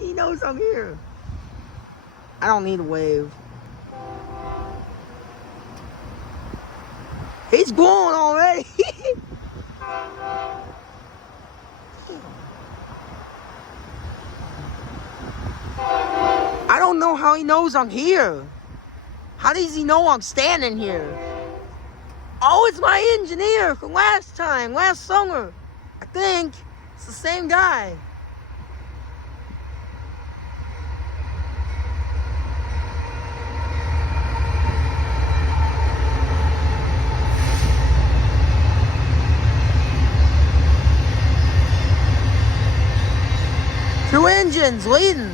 He knows I'm here. I don't need a wave. He's going already. I don't know how he knows I'm here. How does he know I'm standing here? Oh, it's my engineer from last summer. I think it's the same guy. Two engines leading.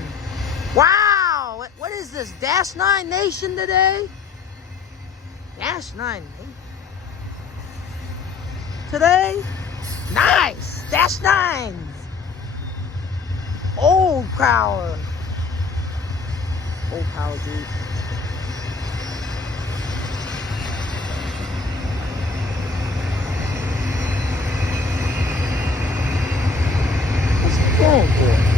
Wow! What is this? Dash 9 Nation today? Dash 9 Nation. Today? Nice! Dash 9s! Old power. Old power group. What's he going for?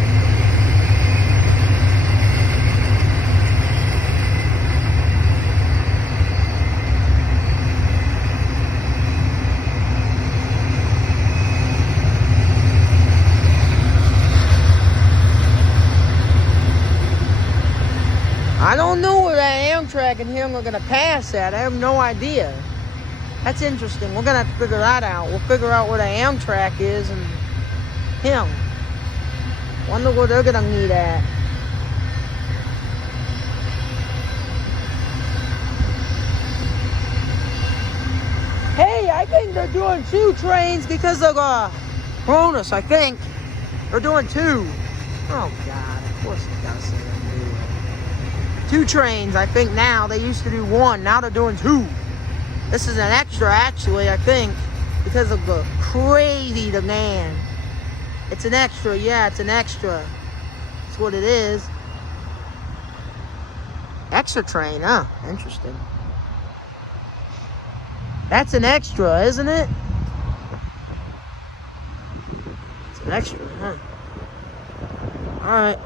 I don't know where that Amtrak and him are going to pass at. I have no idea. That's interesting. We're going to have to figure that out. We'll figure out where the Amtrak is and him. Wonder where they're going to meet at. Hey, I think they're doing 2 trains because of Cronus, I think. They're doing 2. Oh, God. Of course they got to say that. 2 trains, I think now. They used to do 1. Now they're doing 2. This is an extra, actually, I think, because of the crazy demand. It's an extra. Yeah, it's an extra. That's what it is. Extra train, huh? Interesting. That's an extra, isn't it? It's an extra, huh? All right.